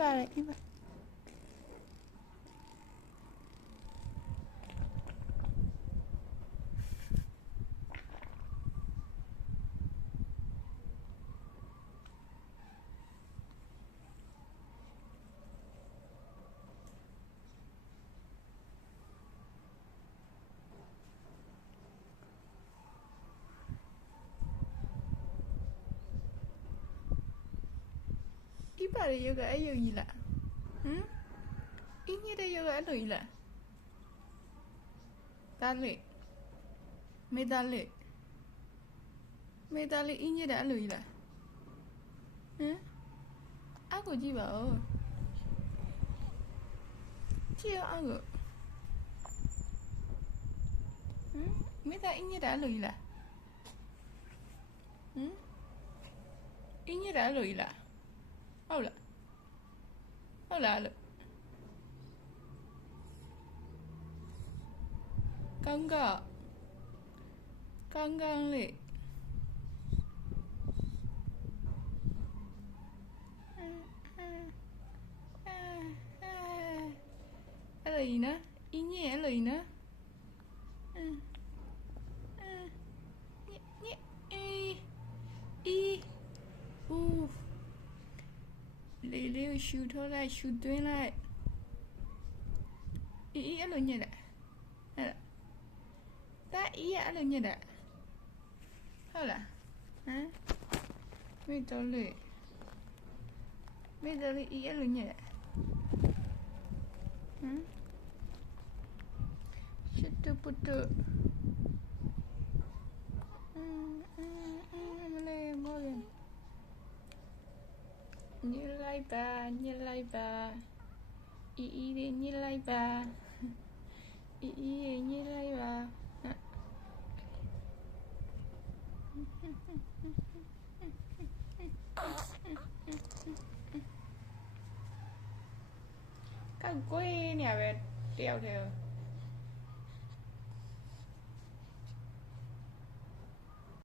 ပါတယ်ဒီပါဒီပါရယောဂအဲ့ယောကြီးလားဟမ်အင်းကြီးတဲ့ယောဂအဲ့လိုကြီးလားဒါလေးမေဒါလေးအင်းကြီးတဲ့အဲ့လိုကြီးလားဟမ်အကူကြည့်ပါဦးကြည့်အောင်အကူဟမ်မေဒါအင်းကြီးတဲ့အဲ့လိုကြီးလားဟမ်အင်းကြီးတဲ့အဲ့လိုကြီးလားဟုတ်လားလို့刚刚嘞အဲ့လိုကြီးနော်အင်းကြီးအဲ့လိုကြီးနော်ညဦးလေးကိုရှူထိုးလိုက်ရှူသွင်းလိုက်အဲ့လိုညက်တယ်အဲ့ဒါအဲ့လိုညက်တယ်ဟုတ်လားဟမ်မိတော်လေးအဲ့လိုညက်တယ်ဟမ်ရှစ်တူပူတူမလေးမော်ရင်ညစ်လိုက်ပါအီလေးညစ်လိုက်ပါအီညစ်လိုက်ပါကောက်ကွေးနေရပဲတယောက်တည်း